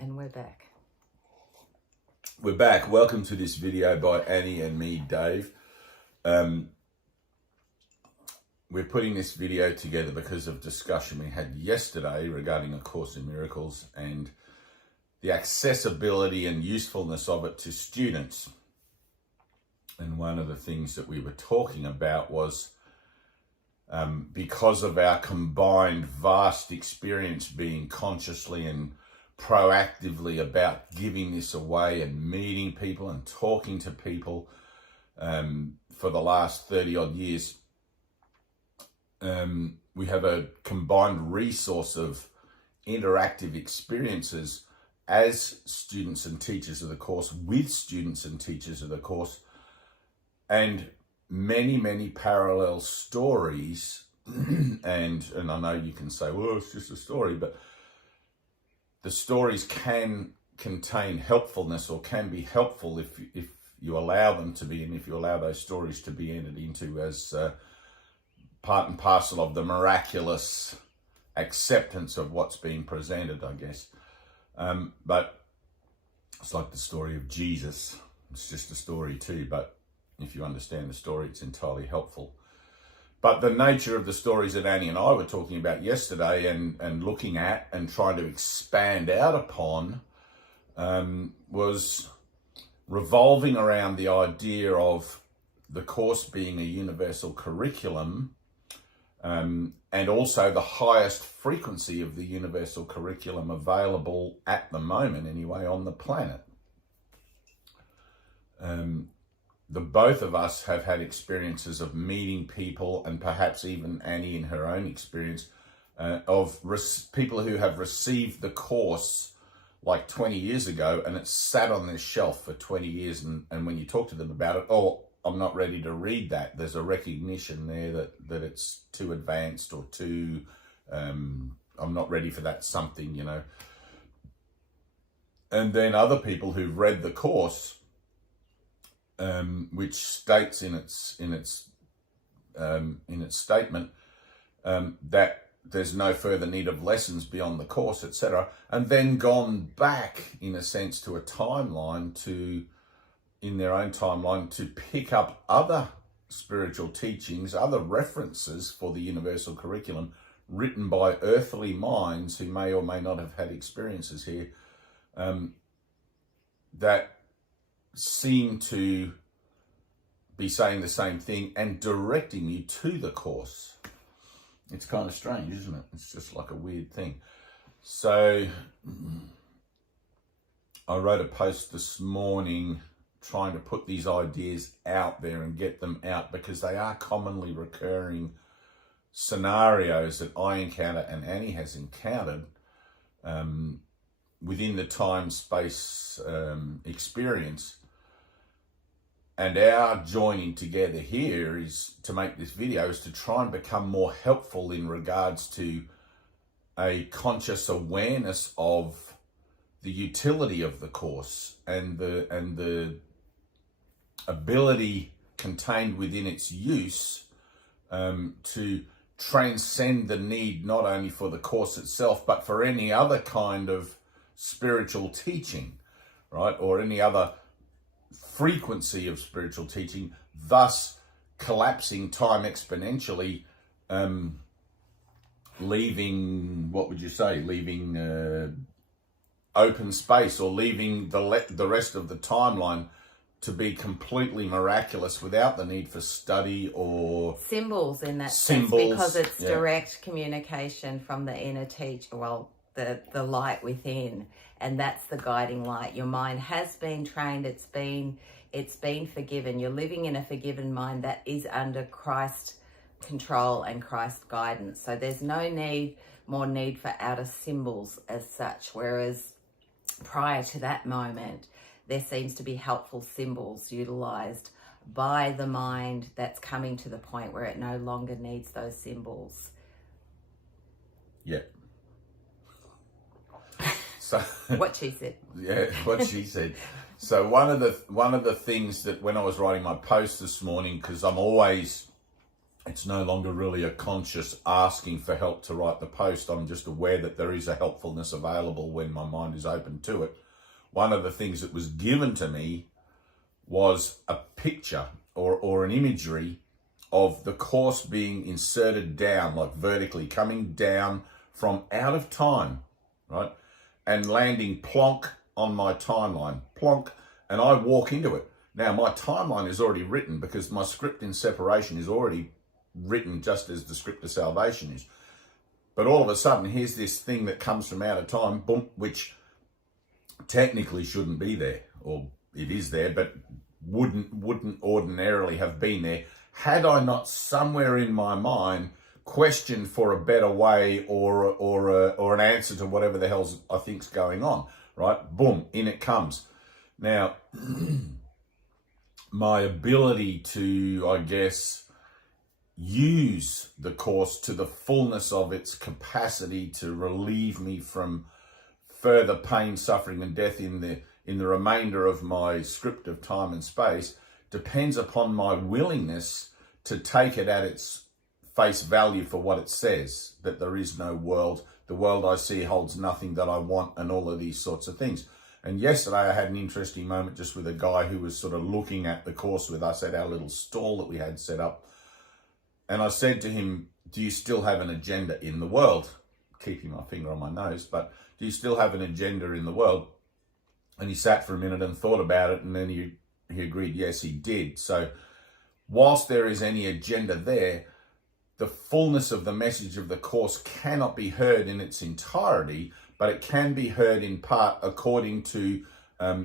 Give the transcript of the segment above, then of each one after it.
And we're back. We're back. Welcome to this video by Annie and me, Dave. We're putting this video together because of discussion we had yesterday regarding A Course in Miracles and the accessibility and usefulness of it to students. And one of the things that we were talking about was because of our combined vast experience being consciously and proactively about giving this away and meeting people and talking to people for the last 30 odd years, we have a combined resource of interactive experiences as students and teachers of the course, with students and teachers of the course, and many parallel stories. and I know you can say, well, it's just a story, but the stories can contain helpfulness, or can be helpful if you allow them to be, and if you allow those stories to be entered into as part and parcel of the miraculous acceptance of what's being presented, I guess. But it's like the story of Jesus. It's just a story too, but if you understand the story, it's entirely helpful. But the nature of the stories that Annie and I were talking about yesterday and looking at and trying to expand out upon was revolving around the idea of the course being a universal curriculum, and also the highest frequency of the universal curriculum available at the moment anyway on the planet. The both of us have had experiences of meeting people, and perhaps even Annie in her own experience, of people who have received the course like 20 years ago, and it's sat on their shelf for 20 years. And when you talk to them about it, oh, I'm not ready to read that. There's a recognition there that it's too advanced or too, I'm not ready for that something, you know. And then other people who've read the course, which states in its statement that there's no further need of lessons beyond the course, etc., and then gone back in a sense to a timeline in their own timeline to pick up other spiritual teachings, other references for the universal curriculum written by earthly minds who may or may not have had experiences here, that seem to be saying the same thing and directing you to the course. It's kind of strange, isn't it? It's just like a weird thing. So I wrote a post this morning trying to put these ideas out there and get them out, because they are commonly recurring scenarios that I encounter and Annie has encountered within the time-space experience. And our joining together here is to make this video is to try and become more helpful in regards to a conscious awareness of the utility of the course and the ability contained within its use to transcend the need not only for the course itself, but for any other kind of spiritual teaching, right? Or any other frequency of spiritual teaching, thus collapsing time exponentially, leaving, what would you say, leaving open space, or leaving the rest of the timeline to be completely miraculous without the need for study or symbols in that sense, because it's direct communication from the inner teacher, well, the light within, and that's the guiding light. Your mind has been trained, it's been forgiven. You're living in a forgiven mind that is under Christ control and Christ guidance. So there's no more need for outer symbols as such, whereas prior to that moment, there seems to be helpful symbols utilized by the mind that's coming to the point where it no longer needs those symbols. Yeah. So what she said. Yeah, what she said. So one of the things that when I was writing my post this morning, because I'm always It's no longer really a conscious asking for help to write the post. I'm just aware that there is a helpfulness available when my mind is open to it. One of the things that was given to me was a picture or an imagery of the course being inserted down, like vertically, coming down from out of time, right? And landing plonk on my timeline, plonk, and I walk into it. Now, my timeline is already written because my script in separation is already written just as the script of salvation is. But all of a sudden, here's this thing that comes from out of time, boom, which technically shouldn't be there, or it is there, but wouldn't ordinarily have been there had I not somewhere in my mind questioned for a better way or an answer to whatever the hell I think's going on, right? Boom, in it comes. Now, my ability to, I guess, use the course to the fullness of its capacity to relieve me from further pain, suffering, and death in the remainder of my script of time and space depends upon my willingness to take it at its face value for what it says, that there is no world, the world I see holds nothing that I want, and all of these sorts of things. And yesterday I had an interesting moment just with a guy who was sort of looking at the course with us at our little stall that we had set up. And I said to him, do you still have an agenda in the world? Keeping my finger on my nose, but do you still have an agenda in the world? And he sat for a minute and thought about it, and then he agreed, yes, he did. So whilst there is any agenda there, the fullness of the message of the course cannot be heard in its entirety, but it can be heard in part according to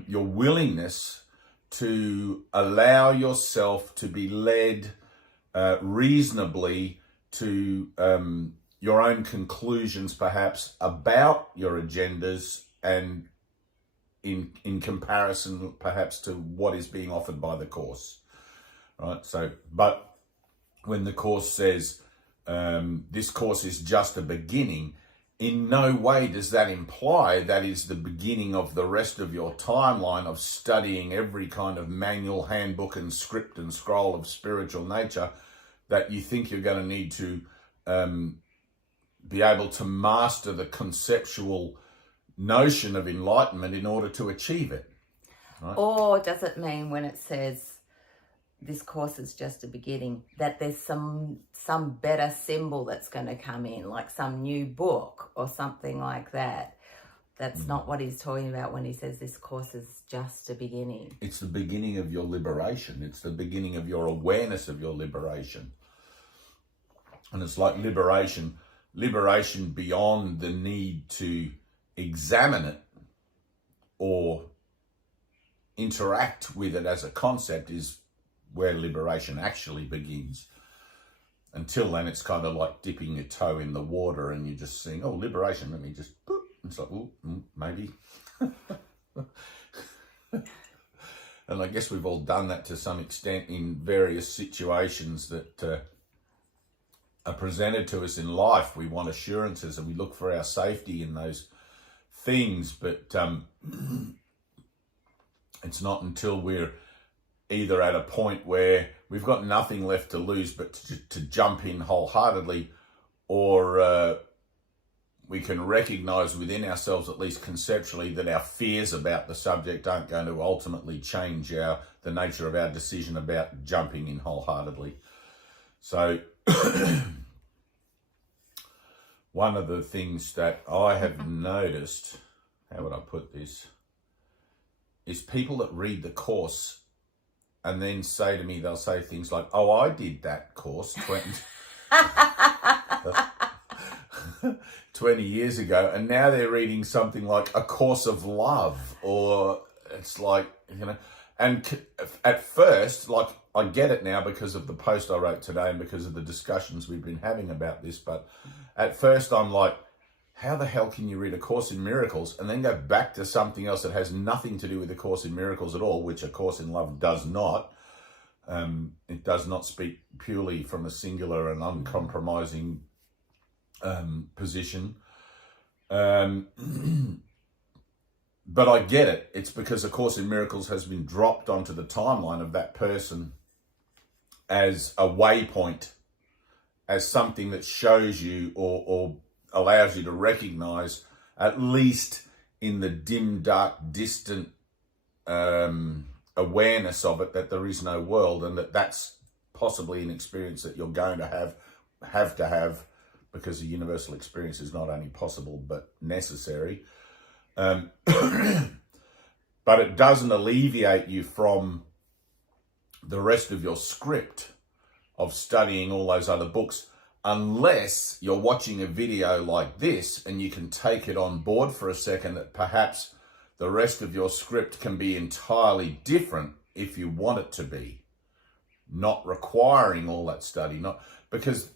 your willingness to allow yourself to be led reasonably to your own conclusions, perhaps, about your agendas and in comparison, perhaps, to what is being offered by the course, right? So, but when the course says, this course is just a beginning, in no way does that imply that is the beginning of the rest of your timeline of studying every kind of manual, handbook, and script and scroll of spiritual nature that you think you're going to need to be able to master the conceptual notion of enlightenment in order to achieve it. Right? Or does it mean when it says this course is just a beginning, that there's some better symbol that's going to come in, like some new book or something like that? That's not what he's talking about when he says this course is just a beginning. It's the beginning of your liberation. It's the beginning of your awareness of your liberation. And it's like liberation beyond the need to examine it or interact with it as a concept is where liberation actually begins. Until then, it's kind of like dipping your toe in the water and you're just saying, oh, liberation, let me just, boop. It's like, oh, maybe. And I guess we've all done that to some extent in various situations that are presented to us in life. We want assurances and we look for our safety in those things, but it's not until we're either at a point where we've got nothing left to lose but to jump in wholeheartedly, or we can recognize within ourselves, at least conceptually, that our fears about the subject aren't going to ultimately change the nature of our decision about jumping in wholeheartedly. So one of the things that I have noticed, how would I put this, is people that read the course and then say to me, they'll say things like, oh, I did that course 20 years ago, and now they're reading something like A Course of Love, or it's like, you know, and at first, like, I get it now because of the post I wrote today and because of the discussions we've been having about this, but at first I'm like, how the hell can you read A Course in Miracles and then go back to something else that has nothing to do with A Course in Miracles at all, which A Course in Love does not. It does not speak purely from a singular and uncompromising position. But I get it. It's because A Course in Miracles has been dropped onto the timeline of that person as a waypoint as something that shows you or allows you to recognize, at least in the dim, dark, distant awareness of it, that there is no world, and that's possibly an experience that you're going to have because the universal experience is not only possible but necessary. But it doesn't alleviate you from the rest of your script of studying all those other books, unless you're watching a video like this and you can take it on board for a second that perhaps the rest of your script can be entirely different if you want it to be, not requiring all that study, not because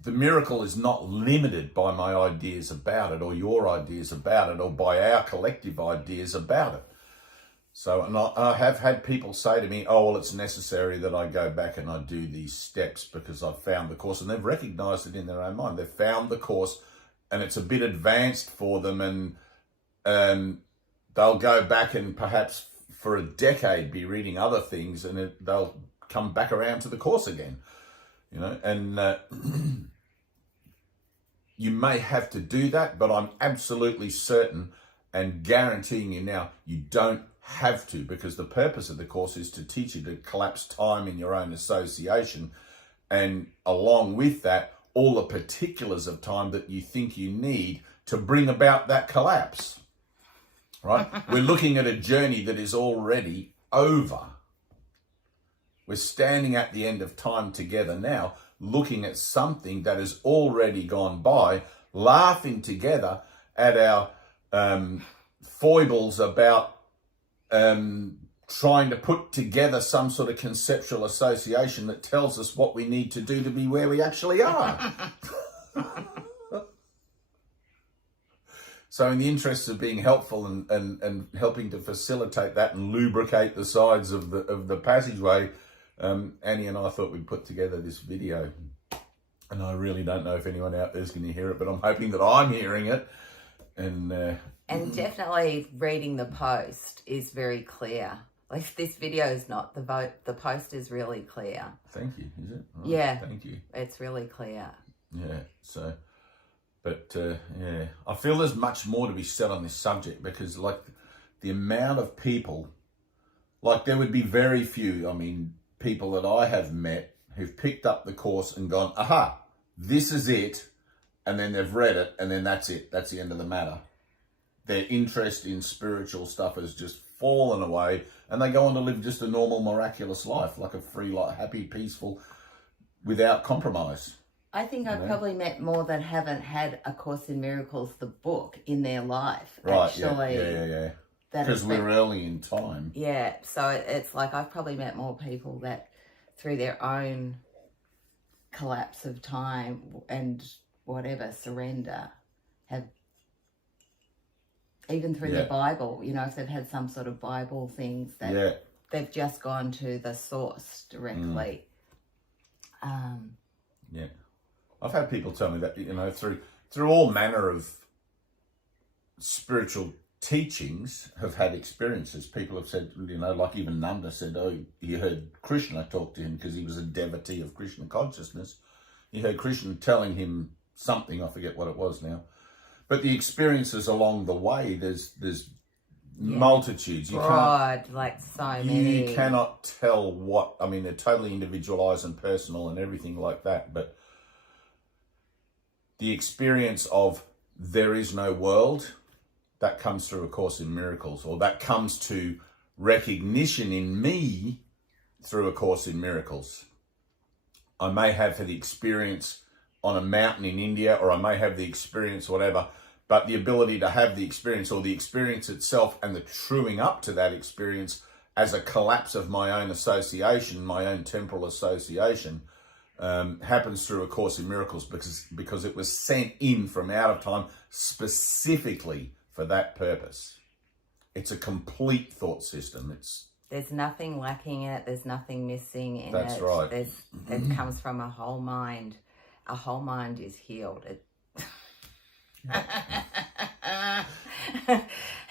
the miracle is not limited by my ideas about it or your ideas about it or by our collective ideas about it. So, and I have had people say to me, oh, well, it's necessary that I go back and I do these steps because I've found the course, and they've recognized it in their own mind. They've found the course and it's a bit advanced for them, and they'll go back and perhaps for a decade be reading other things, and they'll come back around to the course again, you know, and you may have to do that, but I'm absolutely certain and guaranteeing you now, you don't have to, because the purpose of the course is to teach you to collapse time in your own association, and along with that, all the particulars of time that you think you need to bring about that collapse, right? We're looking at a journey that is already over. We're standing at the end of time together now, looking at something that has already gone by, laughing together at our foibles about trying to put together some sort of conceptual association that tells us what we need to do to be where we actually are. So in the interest of being helpful and helping to facilitate that and lubricate the sides of the passageway, Annie and I thought we'd put together this video. And I really don't know if anyone out there's going to hear it, but I'm hoping that I'm hearing it. And definitely reading the post is very clear. Like, this video is not, the post is really clear. Thank you, is it? Right, yeah. Thank you. It's really clear. Yeah, so, but yeah, I feel there's much more to be said on this subject, because like the amount of people, like there would be very few, I mean, people that I have met who've picked up the course and gone, aha, this is it, and then they've read it, and then that's it, that's the end of the matter. Their interest in spiritual stuff has just fallen away, and they go on to live just a normal, miraculous life, like a free, like happy, peaceful, without compromise. I think I've probably met more that haven't had A Course in Miracles, the book, in their life. Right, actually. yeah. Because we're early in time. Yeah, so it's like I've probably met more people that, through their own collapse of time and whatever, surrender, have, even through the Bible, you know, if they've had some sort of Bible things that they've just gone to the source directly. Yeah. I've had people tell me that, you know, through all manner of spiritual teachings have had experiences. People have said, you know, like even Nanda said, oh, he heard Krishna talk to him because he was a devotee of Krishna consciousness. He heard Krishna telling him something, I forget what it was now. But the experiences along the way, there's multitudes. You broad, like so many. You cannot tell what, I mean, they're totally individualized and personal and everything like that. But the experience of there is no world, that comes through A Course in Miracles, or that comes to recognition in me through A Course in Miracles. I may have had the experience on a mountain in India, or I may have the experience, whatever, but the ability to have the experience, or the experience itself and the truing up to that experience as a collapse of my own association, my own temporal association, happens through A Course in Miracles, because it was sent in from out of time specifically for that purpose. It's a complete thought system. There's nothing lacking in it. There's nothing missing in it. That's right. It comes from a whole mind. A whole mind is healed.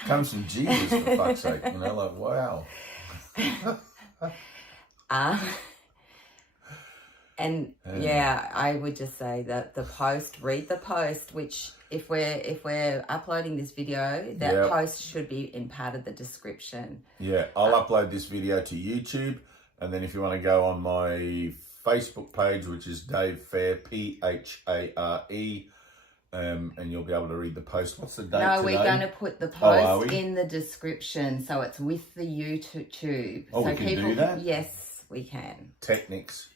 Comes from Jesus, for fuck's sake. You know, like, wow. And yeah, I would just say that read the post, which if we're uploading this video, that post should be in part of the description. Yeah, I'll upload this video to YouTube, and then if you want to go on my Facebook page, which is Dave Fair, Phare, and you'll be able to read the post. What's the date today? No, we're going to put the post in the description, so it's with the YouTube. Oh, so we can do that? Yes, we can. Techniques.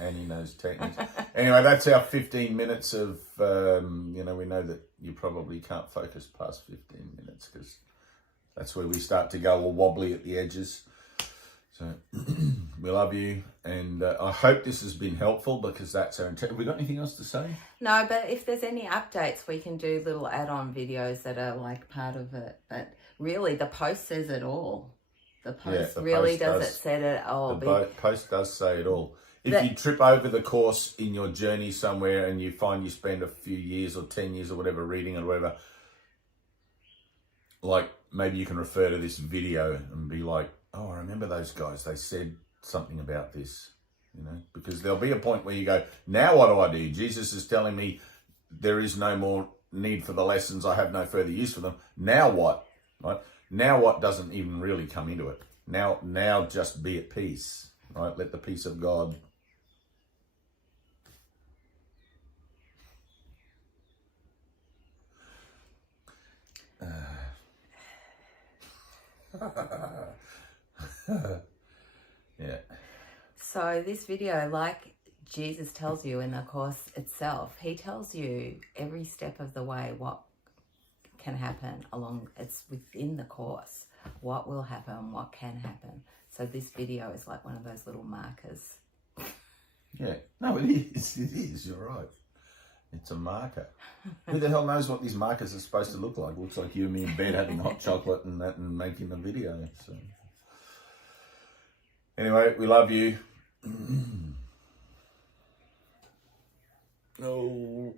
Annie knows techniques. Anyway, that's our 15 minutes of, we know that you probably can't focus past 15 minutes because that's where we start to go all wobbly at the edges. So we love you, and I hope this has been helpful because that's our intent. Have we got anything else to say? No, but if there's any updates, we can do little add-on videos that are like part of it. But really, the post says it all. The post really does say it all. The post does say it all. If you trip over the course in your journey somewhere and you find you spend a few years or 10 years or whatever reading or whatever, like maybe you can refer to this video and be like, oh, I remember those guys. They said something about this, because there'll be a point where you go, now what do? Jesus is telling me there is no more need for the lessons. I have no further use for them. Now what? Right? Now what doesn't even really come into it. Now just be at peace, right? Let the peace of God yeah. So this video, like Jesus tells you in the course itself, he tells you every step of the way what can happen it's within the course, what will happen, what can happen. So this video is like one of those little markers. Yeah, no, it is, you're right. It's a marker. Who the hell knows what these markers are supposed to look like? Looks like you and me in bed having hot chocolate and that and making a video. So anyway, we love you. Oh.